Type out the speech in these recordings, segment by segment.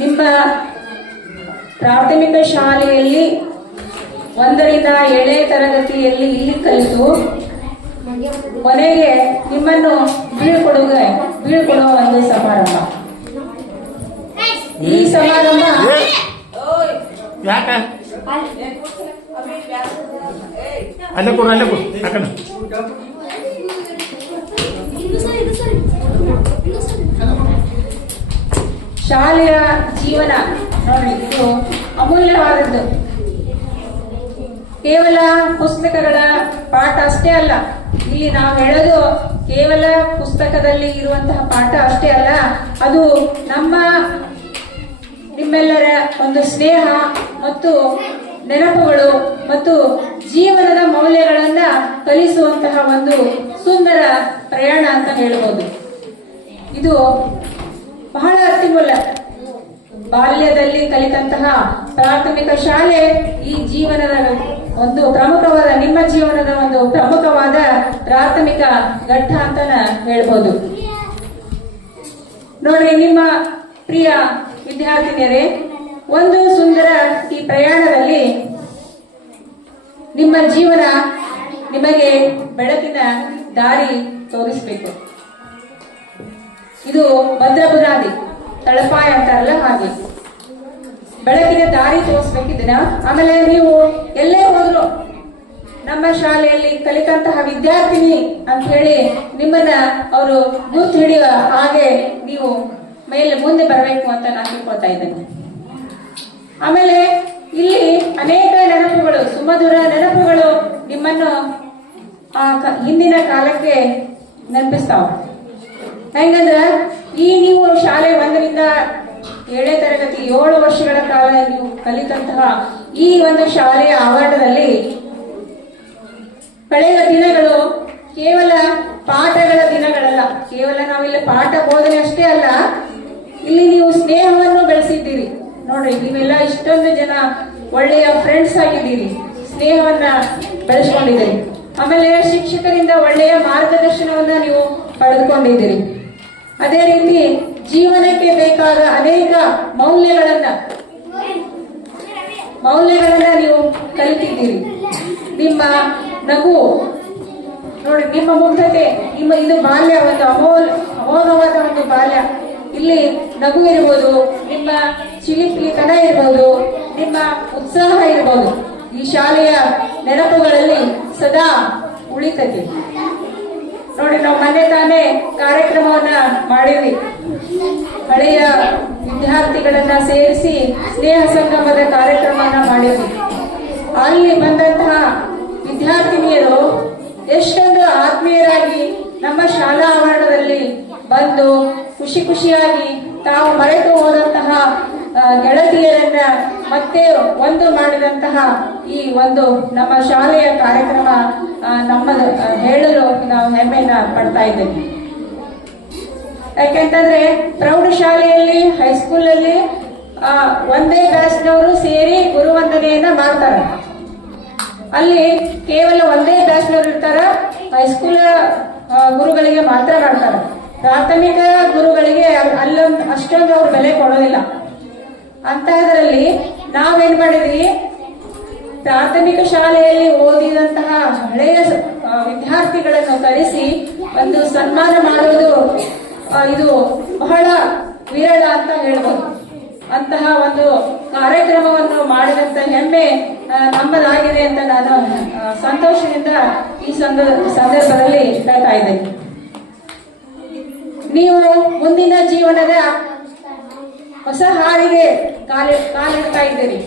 ನಿಮ್ಮ ಪ್ರಾಥಮಿಕ ಶಾಲೆಯಲ್ಲಿ 1ರಿಂದ 7ನೇ ತರಗತಿಯಲ್ಲಿ ಇಲ್ಲಿ ಕಲಿತು ಕೊನೆಗೆ ನಿಮ್ಮನ್ನು ಬೀಳ್ಕೊಡುವ ಒಂದು ಸಮಾರಂಭ. ಈ ಸಮಾರಂಭ ಶಾಲೆಯ ಜೀವನ ನೋಡಿ, ಇದು ಅಮೂಲ್ಯವಾದದ್ದು. ಕೇವಲ ಪುಸ್ತಕಗಳ ಪಾಠ ಅಷ್ಟೇ ಅಲ್ಲ. ಇಲ್ಲಿ ನಾವು ಹೇಳೋದು ಕೇವಲ ಪುಸ್ತಕದಲ್ಲಿ ಇರುವಂತಹ ಪಾಠ ಅಷ್ಟೇ ಅಲ್ಲ, ಅದು ನಿಮ್ಮೆಲ್ಲರ ಒಂದು ಸ್ನೇಹ ಮತ್ತು ನೆನಪುಗಳು ಮತ್ತು ಜೀವನದ ಮೌಲ್ಯಗಳನ್ನ ಕಲಿಸುವಂತಹ ಒಂದು ಸುಂದರ ಪ್ರಯಾಣ ಅಂತ ಹೇಳ್ಬೋದು. ಇದು ಬಹಳ ಅತ್ಯಮೂಲ್ಯ. ಬಾಲ್ಯದಲ್ಲಿ ಕಲಿತಂತಹ ಪ್ರಾಥಮಿಕ ಶಾಲೆ ಈ ಜೀವನದ ಒಂದು ಪ್ರಮುಖವಾದ, ನಿಮ್ಮ ಜೀವನದ ಒಂದು ಪ್ರಮುಖವಾದ ಪ್ರಾಥಮಿಕ ಘಟ್ಟ ಅಂತ ಹೇಳ್ಬೋದು. ನೋಡ್ರಿ, ನಿಮ್ಮ ಪ್ರಿಯ ವಿದ್ಯಾರ್ಥಿನಿಯರೇ, ಒಂದು ಸುಂದರ ಈ ಪ್ರಯಾಣದಲ್ಲಿ ನಿಮ್ಮ ಜೀವನ ನಿಮಗೆ ಬೆಳಕಿನ ದಾರಿ ತೋರಿಸಬೇಕು. ಇದು ಭದ್ರ ಬುನಾದಿ, ತಳಪಾಯ ಅಂತಾರಲ್ಲ ಹಾಗೆ ಬೆಳಕಿನ ದಾರಿ ತೋರಿಸ್ಬೇಕಿದ್ದೀನ. ಆಮೇಲೆ ನೀವು ಎಲ್ಲೇ ಹೋದ್ರು ನಮ್ಮ ಶಾಲೆಯಲ್ಲಿ ಕಲಿತಂತಹ ವಿದ್ಯಾರ್ಥಿನಿ ಅಂತ ಹೇಳಿ ನಿಮ್ಮನ್ನ ಅವರು ಗುರ್ತು ಹಿಡಿಯುವ ಹಾಗೆ ನೀವು ಮುಂದೆ ಬರಬೇಕು ಅಂತ ನಾನು ತಿಳ್ಕೊಳ್ತಾ ಇದ್ದೇನೆ. ಆಮೇಲೆ ಇಲ್ಲಿ ಅನೇಕ ನೆನಪುಗಳು, ಸುಮಧುರ ನೆನಪುಗಳು ನಿಮ್ಮನ್ನು ಹಿಂದಿನ ಕಾಲಕ್ಕೆ ನೆನಪಿಸ್ತಾವ. ಹೆಂಗಂದ್ರ ಈ ನೀವು ಶಾಲೆ 1ರಿಂದ 7ನೇ ತರಗತಿ 7 ವರ್ಷಗಳ ಕಾಲ ನೀವು ಕಲಿತಂತಹ ಈ ಒಂದು ಶಾಲೆಯ ಆವರಣದಲ್ಲಿ ಕಳೆದ ದಿನಗಳು ಕೇವಲ ಪಾಠಗಳ ದಿನಗಳಲ್ಲ. ಕೇವಲ ನಾವಿಲ್ಲಿ ಪಾಠ ಬೋಧನೆ ಅಷ್ಟೇ ಅಲ್ಲ, ಇಲ್ಲಿ ನೀವು ಸ್ನೇಹವನ್ನು ಬೆಳೆಸಿದ್ದೀರಿ. ನೋಡ್ರಿ, ನೀವೆಲ್ಲ ಇಷ್ಟೊಂದು ಜನ ಒಳ್ಳೆಯ ಫ್ರೆಂಡ್ಸ್ ಆಗಿದ್ದೀರಿ, ಸ್ನೇಹವನ್ನ ಬೆಳೆಸ್ಕೊಂಡಿದ್ದೀರಿ. ಆಮೇಲೆ ಶಿಕ್ಷಕರಿಂದ ಒಳ್ಳೆಯ ಮಾರ್ಗದರ್ಶನವನ್ನ ನೀವು ಪಡೆದುಕೊಂಡಿದ್ದೀರಿ. ಅದೇ ರೀತಿ ಜೀವನಕ್ಕೆ ಬೇಕಾದ ಅನೇಕ ಮೌಲ್ಯಗಳನ್ನ ನೀವು ಕಲಿತಿದ್ದೀರಿ. ನಿಮ್ಮ ನಗು ನೋಡಿ, ನಿಮ್ಮ ಮುಗ್ಧತೆ, ಇದು ಬಾಲ್ಯ, ಒಂದು ಅಮೋಘವಾದ ಒಂದು ಬಾಲ್ಯ. ಇಲ್ಲಿ ನಗು ಇರ್ಬೋದು, ನಿಮ್ಮ ಚಿಲಿಪಿಲಿತನ ಇರ್ಬೋದು, ನಿಮ್ಮ ಉತ್ಸಾಹ ಇರ್ಬೋದು, ಈ ಶಾಲೆಯ ನೆನಪುಗಳಲ್ಲಿ ಸದಾ ಉಳಿತದೆ. ನೋಡಿ, ನಾವು ಮೊನ್ನೆ ತಾನೇ ಕಾರ್ಯಕ್ರಮವನ್ನ ಮಾಡಿದ್ವಿ. ಹಳೆಯ ವಿದ್ಯಾರ್ಥಿಗಳನ್ನ ಸೇರಿಸಿ ಸ್ನೇಹ ಸಂಗಮದ ಕಾರ್ಯಕ್ರಮವನ್ನ ಮಾಡಿದ್ವಿ. ಅಲ್ಲಿ ಬಂದಂತಹ ವಿದ್ಯಾರ್ಥಿನಿಯರು ಎಷ್ಟೊಂದು ಆತ್ಮೀಯರಾಗಿ ನಮ್ಮ ಶಾಲಾ ಆವರಣದಲ್ಲಿ ಬಂದು ಖುಷಿಯಾಗಿ ತಾವು ಮರೆತು ಹೋದಂತಹ ಗೆಳತಿಯರನ್ನ ಮತ್ತೆ ಒಂದು ಮಾಡಿದಂತಹ ಈ ಒಂದು ನಮ್ಮ ಶಾಲೆಯ ಕಾರ್ಯಕ್ರಮ ಹೇಳಲು ನಾವು ಹೆಮ್ಮೆಯನ್ನ ಪಡ್ತಾ ಇದ್ದೇವೆ. ಯಾಕೆಂತಂದ್ರೆ ಪ್ರೌಢಶಾಲೆಯಲ್ಲಿ, ಹೈಸ್ಕೂಲಲ್ಲಿ ಒಂದೇ ಬ್ಯಾಚ್ನವರು ಸೇರಿ ಗುರುವಂದನೆಯನ್ನ ಮಾಡ್ತಾರೆ. ಅಲ್ಲಿ ಕೇವಲ ಒಂದೇ ಬ್ಯಾಚ್ನವರು ಇರ್ತಾರ, ಹೈಸ್ಕೂಲ್ ಗುರುಗಳಿಗೆ ಮಾತ್ರ ಮಾಡ್ತಾರೆ. ಪ್ರಾಥಮಿಕ ಗುರುಗಳಿಗೆ ಅಷ್ಟೊಂದು ಅವ್ರು ಬೆಲೆ ಕೊಡೋದಿಲ್ಲ. ಅಂತಹದ್ರಲ್ಲಿ ನಾವೇನ್ ಮಾಡಿದ್ವಿ, ಪ್ರಾಥಮಿಕ ಶಾಲೆಯಲ್ಲಿ ಓದಿದಂತಹ ಹಳೆಯ ವಿದ್ಯಾರ್ಥಿಗಳನ್ನು ಕರೆಸಿ ಒಂದು ಸನ್ಮಾನ ಮಾಡೋದು ಇದು ಬಹಳ ವಿರಳ ಅಂತ ಹೇಳ್ಬೋದು. ಅಂತಹ ಒಂದು ಕಾರ್ಯಕ್ರಮವನ್ನು ಮಾಡಿದಂತ ಹೆಮ್ಮೆ ನಮ್ಮದಾಗಿದೆ ಅಂತ ನಾನು ಸಂತೋಷದಿಂದ ಈ ಸಂದರ್ಭದಲ್ಲಿ ಹೇಳ್ತಾ ಇದ್ದೇನೆ. ನೀವು ಮುಂದಿನ ಜೀವನದ ಹೊಸ ಹಾದಿಗೆ ಕಾಲಿಡ್ತಾ ಇದ್ದೀರಿ.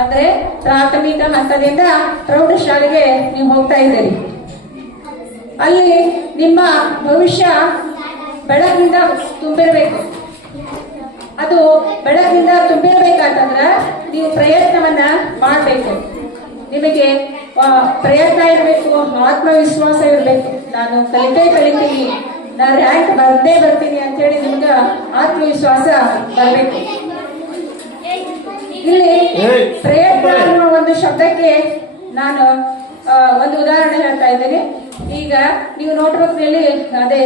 ಅಂದ್ರೆ ಪ್ರಾಥಮಿಕ ಹಂತದಿಂದ ಪ್ರೌಢಶಾಲೆಗೆ ನೀವು ಹೋಗ್ತಾ ಇದ್ದೀರಿ. ಅಲ್ಲಿ ನಿಮ್ಮ ಭವಿಷ್ಯ ಬೆಳಕಿನಿಂದ ತುಂಬಿರಬೇಕು. ಅದು ಬೆಳಕಿನಿಂದ ತುಂಬಿರಬೇಕಂತಂದ್ರ ನೀವು ಪ್ರಯತ್ನವನ್ನ ಮಾಡಬೇಕು. ನಿಮಗೆ ಪ್ರಯತ್ನ ಇರಬೇಕು, ಆತ್ಮವಿಶ್ವಾಸ ಇರಬೇಕು. ನಾನು ಕಲಿತೀನಿ, ನಾನು ರ್ಯಾಂಕ್ ಬರ್ತೀನಿ ಅಂತ ಹೇಳಿ ನಿಮ್ಗೆ ಆತ್ಮವಿಶ್ವಾಸ ಬರಬೇಕು. ಇಲ್ಲಿ ಪ್ರಯತ್ನ ಅನ್ನುವ ಒಂದು ಶಬ್ದಕ್ಕೆ ನಾನು ಒಂದು ಉದಾಹರಣೆ ಹೇಳ್ತಾ ಇದ್ದೇನೆ. ಈಗ ನೀವು ನೋಟ್ಬುಕ್ ನಲ್ಲಿ ಅದೇ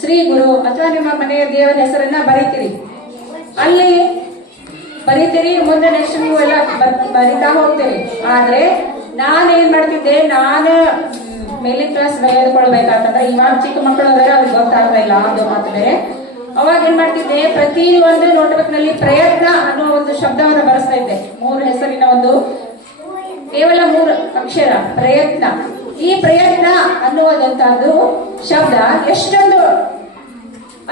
ಶ್ರೀ ಗುರು ಅಥವಾ ನಿಮ್ಮ ಮನೆಯ ದೇವರ ಹೆಸರನ್ನ ಬರೀತೀರಿ. ಅಲ್ಲಿ ಬರೀತೀರಿ, ಮುಂದೆ ನೆಕ್ಸ್ಟ್ ನೀವು ಎಲ್ಲ ಬರಿತಾ ಹೋಗ್ತೀರಿ. ಆದ್ರೆ ನಾನೇನ್ ಮಾಡ್ತಿದ್ದೆ, ನಾನು ಮೇಲಿನ ಕ್ಲಾಸ್ ತೆಗೆದುಕೊಳ್ಬೇಕಾತಂದ್ರೆ ಇವಾಗ ಚಿಕ್ಕ ಮಕ್ಕಳು ಅದಾರೆ, ಅವ್ರಿಗೆ ಗೊತ್ತಾಗ್ತಾ ಇಲ್ಲ ಅದು ಮಾತು ಬೇರೆ. ಅವಾಗ ಏನ್ ಮಾಡ್ತಿದ್ದೆ, ಪ್ರತಿ ಒಂದು ನೋಟ್ಬುಕ್ ನಲ್ಲಿ ಪ್ರಯತ್ನ ಅನ್ನೋ ಒಂದು ಶಬ್ದವನ್ನು ಬರೆಸ್ತಾ ಇದ್ದೆ. 3 ಹೆಸರಿನ ಒಂದು ಕೇವಲ 3 ಅಕ್ಷರ ಪ್ರಯತ್ನ. ಈ ಪ್ರಯತ್ನ ಅನ್ನುವುದಂತದ್ದು ಶಬ್ದ ಎಷ್ಟೊಂದು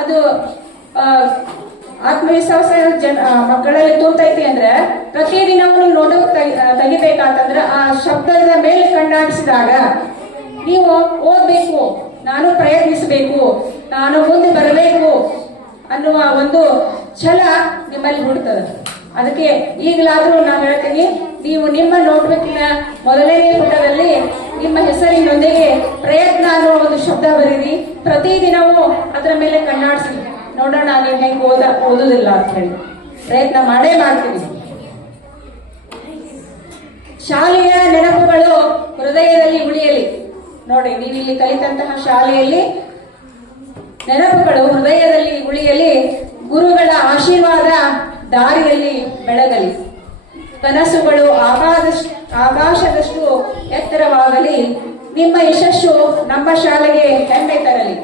ಅದು ಆತ್ಮವಿಶ್ವಾಸ ಮಕ್ಕಳಲ್ಲಿ ತೋರ್ತೈತಿ ಅಂದ್ರೆ, ಪ್ರತಿದಿನವೂ ನೋಟ್ಬುಕ್ ತೆಗಿಬೇಕಾತಂದ್ರೆ ಆ ಶಬ್ದದ ಮೇಲೆ ಕಣ್ಣಾಡಿಸಿದಾಗ ನೀವು ಓದ್ಬೇಕು, ನಾನು ಪ್ರಯತ್ನಿಸಬೇಕು, ನಾನು ಮುಂದೆ ಬರಬೇಕು ಅನ್ನುವ ಒಂದು ಛಲ ನಿಮ್ಮಲ್ಲಿ ಹುಡ್ತದೆ. ಅದಕ್ಕೆ ಈಗಲಾದ್ರೂ ನಾನು ಹೇಳ್ತೀನಿ, ನೀವು ನಿಮ್ಮ ನೋಟ್ಬುಕ್ಕಿನ ಮೊದಲನೇ ಪುಟದಲ್ಲಿ ನಿಮ್ಮ ಹೆಸರಿನೊಂದಿಗೆ ಪ್ರಯತ್ನ ಅನ್ನುವ ಒಂದು ಶಬ್ದ ಬರೀರಿ. ಪ್ರತಿದಿನವೂ ಅದರ ಮೇಲೆ ಕಣ್ಣಾಡಿಸಿ ನೋಡೋಣ ನೀವು ಹೆಂಗೆ ಓದುದಿಲ್ಲ ಅಂತ ಹೇಳಿ ಪ್ರಯತ್ನ ಮಾಡೇ ಮಾಡ್ತೀವಿ. ಶಾಲೆಯ ನೆನಪುಗಳು ಹೃದಯದಲ್ಲಿ ಉಳಿಯಲಿ. ನೋಡಿ, ನೀವು ಇಲ್ಲಿ ಕಲಿತಂತಹ ಶಾಲೆಯಲ್ಲಿ ನೆನಪುಗಳು ಹೃದಯದಲ್ಲಿ ಉಳಿಯಲಿ. ಗುರುಗಳ ಆಶೀರ್ವಾದ ದಾರಿಯಲ್ಲಿ ಬೆಳಗಲಿ. ಕನಸುಗಳು ಆಕಾಶದಷ್ಟು ಎತ್ತರವಾಗಲಿ. ನಿಮ್ಮ ಯಶಸ್ಸು ನಮ್ಮ ಶಾಲೆಗೆ ಹೆಮ್ಮೆ ತರಲಿ.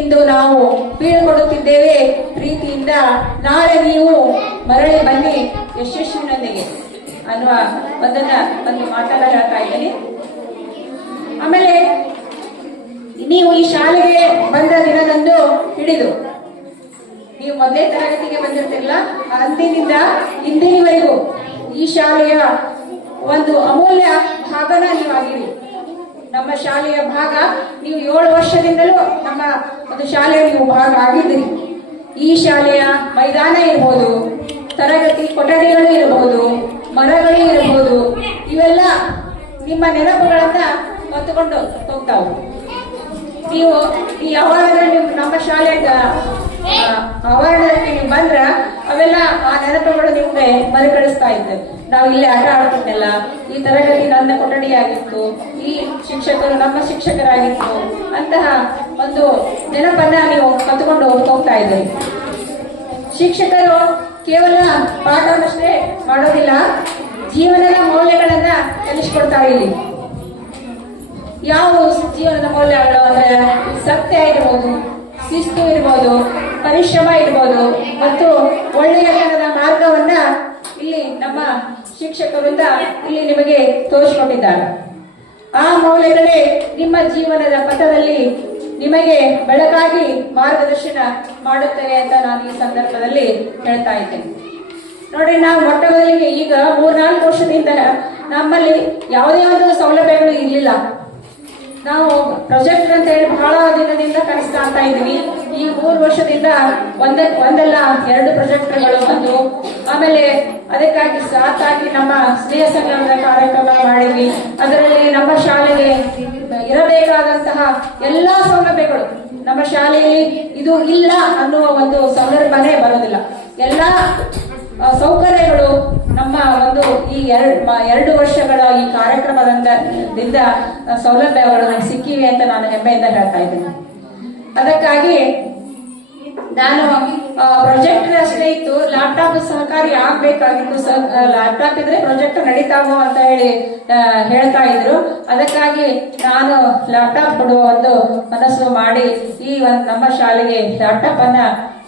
ಇಂದು ನಾವು ಬೀಳ್ಕೊಡುತ್ತಿದ್ದೇವೆ ಪ್ರೀತಿಯಿಂದ, ನಾಳೆ ನೀವು ಮರಳಿ ಬನ್ನಿ ಯಶಸ್ಸಿನೊಂದಿಗೆ ಅನ್ನುವ ಒಂದು ಮಾತನ್ನ ಹೇಳ್ತಾ ಇದ್ದೀನಿ. ಆಮೇಲೆ ನೀವು ಈ ಶಾಲೆಗೆ ಬಂದ ದಿನದಂದು ಹಿಡಿದು ನೀವು ಮೊದಲೇ ತರಗತಿಗೆ ಬಂದಿರ್ತಿರಲ್ಲ, ಅಂದಿನಿಂದ ಇಂದಿನವರೆಗೂ ಈ ಶಾಲೆಯ ಒಂದು ಅಮೂಲ್ಯ ಭಾಗನ ನೀವಾಗಿರಿ. ನಮ್ಮ ಶಾಲೆಯ ಭಾಗ ನೀವು 7 ವರ್ಷದಿಂದಲೂ ನಮ್ಮ ಒಂದು ಶಾಲೆಯ ನೀವು ಭಾಗ ಆಗಿದ್ದೀರಿ. ಈ ಶಾಲೆಯ ಮೈದಾನ ಇರಬಹುದು, ತರಗತಿ ಕೊಠಡಿಗಳು ಇರಬಹುದು, ಮರಗಳು ಇರಬಹುದು, ಇವೆಲ್ಲ ನಿಮ್ಮ ನೆನಪುಗಳನ್ನ ಹೊತ್ತುಕೊಂಡು ಹೋಗ್ತಾವು. ನೀವು ಈ ಆವರಣದಲ್ಲಿ ನಮ್ಮ ಶಾಲೆ ಆವರಣದಲ್ಲಿ ನೀವು ಬಂದ್ರ ಅವೆಲ್ಲ ಆ ನೆನಪುಗಳು ನಿಮ್ಗೆ ಮರುಕಳಿಸ್ತಾ ಇದ್ದೆ. ನಾವು ಇಲ್ಲಿ ಆಟ ಆಡ್ತಿದ್ದೆಲ್ಲ, ಈ ತರಗತಿ ನನ್ನ ಕೊಠಡಿಯಾಗಿತ್ತು, ಈ ಶಿಕ್ಷಕರು ನಮ್ಮ ಶಿಕ್ಷಕರಾಗಿತ್ತು ಅಂತಹ ಒಂದು ನೆನಪನ್ನ ನೀವು ಕತ್ಕೊಂಡು ಹೋಗ್ತಾ ಇದ್ದೀರಿ. ಶಿಕ್ಷಕರು ಕೇವಲ ಪಾಠವನ್ನಷ್ಟೇ ಮಾಡೋದಿಲ್ಲ, ಜೀವನದ ಮೌಲ್ಯಗಳನ್ನ ಕಲಿಸಿಕೊಡ್ತಾರೆ. ಇಲ್ಲಿ ಯಾವ ಜೀವನದ ಮೌಲ್ಯಗಳು ಅಂದ್ರೆ ಸತ್ಯ ಇರ್ಬೋದು, ಶಿಸ್ತು ಇರ್ಬೋದು, ಪರಿಶ್ರಮ ಇರ್ಬೋದು ಮತ್ತು ಒಳ್ಳೆಯತನದ ಮಾರ್ಗವನ್ನ ಇಲ್ಲಿ ನಮ್ಮ ಶಿಕ್ಷಕರಿಂದ ಇಲ್ಲಿ ನಿಮಗೆ ತೋರಿಸಿಕೊಟ್ಟಿದ್ದಾರೆ. ಆ ಮೌಲ್ಯಗಳೇ ನಿಮ್ಮ ಜೀವನದ ಪಥದಲ್ಲಿ ನಿಮಗೆ ಬೆಳಕಾಗಿ ಮಾರ್ಗದರ್ಶನ ಮಾಡುತ್ತವೆ ಅಂತ ನಾನು ಈ ಸಂದರ್ಭದಲ್ಲಿ ಹೇಳ್ತಾ ಇದ್ದೇನೆ. ನೋಡಿ, ನಾವು ಮೊಟ್ಟ ಮೊದಲಿಗೆ ಈಗ 3-4 ವರ್ಷದಿಂದ ನಮ್ಮಲ್ಲಿ ಯಾವುದೇ ಒಂದು ಸೌಲಭ್ಯಗಳು ಇರಲಿಲ್ಲ. ನಾವು ಪ್ರಾಜೆಕ್ಟ್ ಅಂತ ಹೇಳಿ ಬಹಳ ದಿನದಿಂದ ಕಲಿಸ್ತಾ ಇದ್ವಿ. ಈ 3 ವರ್ಷದಿಂದ ಒಂದಲ್ಲ 2 ಪ್ರಾಜೆಕ್ಟ್ಗಳು ಬಂದು, ಆಮೇಲೆ ಅದಕ್ಕಾಗಿ ಸಾಕಾಗಿ ನಮ್ಮ ಸ್ನೇಹ ಸಂಗಮದ ಕಾರ್ಯಕ್ರಮ ಮಾಡಿದ್ವಿ. ಅದರಲ್ಲಿ ನಮ್ಮ ಶಾಲೆಗೆ ಇರಬೇಕಾದಂತಹ ಎಲ್ಲಾ ಸೌಲಭ್ಯಗಳು ನಮ್ಮ ಶಾಲೆಯಲ್ಲಿ ಇದು ಇಲ್ಲ ಅನ್ನುವ ಒಂದು ಸಂದರ್ಭನೇ ಬರೋದಿಲ್ಲ. ಎಲ್ಲಾ ಸೌಕರ್ಯಗಳು ನಮ್ಮ ಒಂದು ಈ 2 ವರ್ಷಗಳ ಈ ಕಾರ್ಯಕ್ರಮದಿಂದ ಸೌಲಭ್ಯಗಳು ಸಿಕ್ಕಿವೆ ಅಂತ ನಾನು ಹೆಮ್ಮೆಯಿಂದ ಹೇಳ್ತಾ ಇದ್ದೀನಿ. ಅದಕ್ಕಾಗಿ ನಾನು ಪ್ರಾಜೆಕ್ಟ್ ಅಷ್ಟೇ ಇತ್ತು, ಲ್ಯಾಪ್ಟಾಪ್ ಸಹಕಾರಿ ಆಗ್ಬೇಕಾಗಿತ್ತು. ಲ್ಯಾಪ್ಟಾಪ್ ಇದ್ರೆ ಪ್ರಾಜೆಕ್ಟ್ ನಡೀತಾವೋ ಅಂತ ಹೇಳಿ ಹೇಳ್ತಾ ಇದ್ರು. ಅದಕ್ಕಾಗಿ ನಾನು ಲ್ಯಾಪ್ಟಾಪ್ ಕೊಡುವ ಒಂದು ಮನಸ್ಸು ಮಾಡಿ ಈ ಒಂದು ನಮ್ಮ ಶಾಲೆಗೆ ಲ್ಯಾಪ್ಟಾಪ್ ಅನ್ನ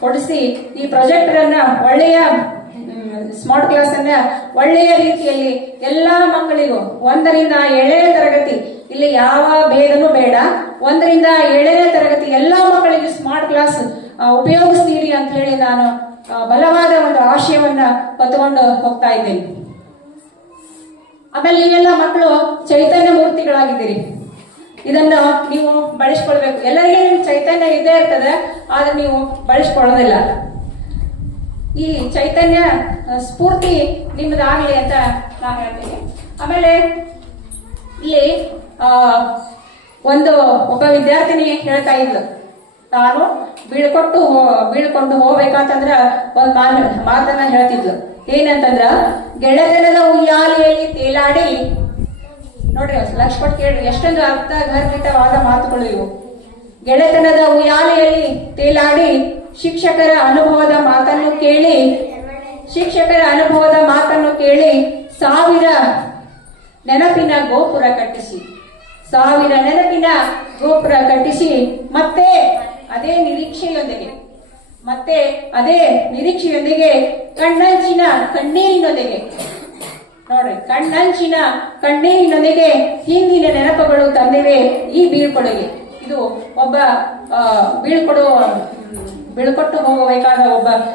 ಕೊಡಿಸಿ ಈ ಪ್ರಾಜೆಕ್ಟ್ ಅನ್ನ ಒಳ್ಳೆಯ ಸ್ಮಾರ್ಟ್ ಕ್ಲಾಸ್ ಅನ್ನ ಒಳ್ಳೆಯ ರೀತಿಯಲ್ಲಿ ಎಲ್ಲಾ ಮಕ್ಕಳಿಗೂ 1ರಿಂದ 7ನೇ ತರಗತಿ ಇಲ್ಲಿ ಯಾವ ಭೇದನೂ ಬೇಡ, 1ರಿಂದ 7ನೇ ತರಗತಿ ಎಲ್ಲಾ ಮಕ್ಕಳಿಗೆ ಸ್ಮಾರ್ಟ್ ಕ್ಲಾಸ್ ಉಪಯೋಗಿಸ್ತೀರಿ ಅಂತ ಹೇಳಿ ನಾನು ಬಲವಾದ ಒಂದು ಆಶಯವನ್ನ ಹೊತ್ತುಕೊಂಡು ಹೋಗ್ತಾ ಇದ್ದೇನೆ. ಆಮೇಲೆ ನೀವೆಲ್ಲ ಮಕ್ಕಳು ಚೈತನ್ಯ ಮೂರ್ತಿಗಳಾಗಿದ್ದೀರಿ. ಇದನ್ನು ನೀವು ಬಳಸ್ಕೊಳ್ಬೇಕು. ಎಲ್ಲರಿಗೆ ನಿಮ್ ಚೈತನ್ಯ ಇದ್ದೇ ಇರ್ತದೆ, ಆದ್ರೆ ನೀವು ಬಳಸ್ಕೊಳ್ಳೋದಿಲ್ಲ. ಈ ಚೈತನ್ಯ ಸ್ಫೂರ್ತಿ ನಿಮ್ದಾಗ್ಲಿ ಅಂತ ನಾನು ಹೇಳ್ತೀನಿ. ಆಮೇಲೆ ಇಲ್ಲಿ ಒಬ್ಬ ವಿದ್ಯಾರ್ಥಿನಿ ಹೇಳ್ತಾ ಇದ್ಲು, ತಾನು ಬೀಳ್ಕೊಂಡು ಹೋಗ್ಬೇಕಂತಂದ್ರ ಒಂದ್ ಮಾತನ್ನ ಹೇಳ್ತಿದ್ಲು. ಏನಂತಂದ್ರ, ಗೆಳೆತನದ ಉಯ್ಯಾಲೆಯಲ್ಲಿ ತೇಲಾಡಿ, ನೋಡ್ರಿ ಲಕ್ಷ ಕೊಟ್ಟು ಕೇಳ್ರಿ ಎಷ್ಟೊಂದು ಅರ್ಥಗರ್ಭಿತವಾದ ಮಾತುಗಳು ಇವು. ಗೆಳೆತನದ ಉಯ್ಯಾಲೆಯಲ್ಲಿ ತೇಲಾಡಿ ಶಿಕ್ಷಕರ ಅನುಭವದ ಮಾತನ್ನು ಕೇಳಿ ಶಿಕ್ಷಕರ ಅನುಭವದ ಮಾತನ್ನು ಕೇಳಿ 1000 ನೆನಪಿನ ಗೋಪುರ ಕಟ್ಟಿಸಿ, 1000 ನೆನಪಿನ ಗೋಪುರ ಕಟ್ಟಿಸಿ ಮತ್ತೆ ಅದೇ ನಿರೀಕ್ಷೆಯೊಂದಿಗೆ ಕಣ್ಣಂಚಿನ ಕಣ್ಣೀರಿನೊಂದಿಗೆ ನೋಡ್ರಿ, ಕಣ್ಣೀರಿನೊಂದಿಗೆ ಹಿಂದಿನ ನೆನಪುಗಳು ತಂದಿವೆ ಈ ಬೀಳ್ಕೊಡುಗೆ. ಇದು ಒಬ್ಬ ಬೀಳ್ಕೊಟ್ಟು ಹೋಗಬೇಕಾದ ಒಬ್ಬ